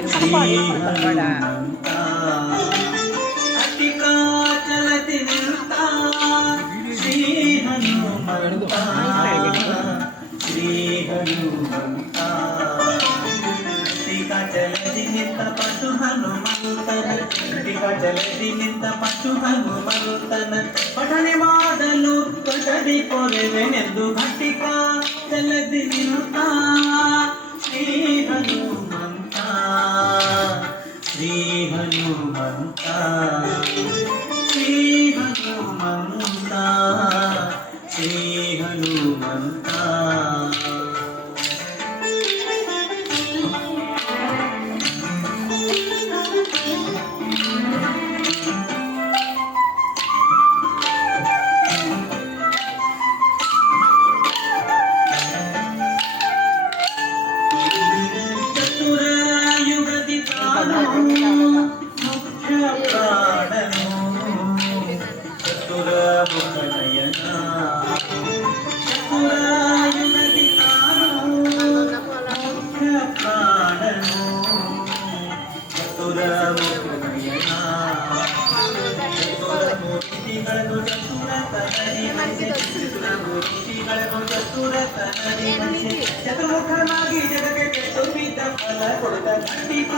ಹನುಮಂತ ಅತಿಕಾ ಚಲತಿ ನಿಂತ ಶ್ರೀ ಹನುಮಂತ ಶ್ರೀ ಹನುಮಂತ ಅತಿಕಾ ಚಲತಿ ನಿಂತ ಪಶು ಹನುಮಂತನ ಅತಿಕಾ ಚಲತಿ ನಿಂತ ಪಶು ಹನುಮಂತನ ಪಠನೆ ಮಾಡಲು ಕಟಡಿ ಪೊರೆವೆನೆಂದು ಘಟಿಕಾ ಚಲತಿ ನಿಂತ ಶ್ರೀ ಹನುಮಂತ ಶ್ರೀ ಹನುಮಂತ ಶ್ರೀ ಹನುಮಂತ ಶ್ರೀ ಹನುಮಂತ ಚತುರ್ಮುಖನಾಗಿ ಜಗಕ್ಕೆ ಕೆಟ್ಟು ಬಿದ್ದ ಫಲ ಕೊಡುತ್ತ ಖಂಡಿತ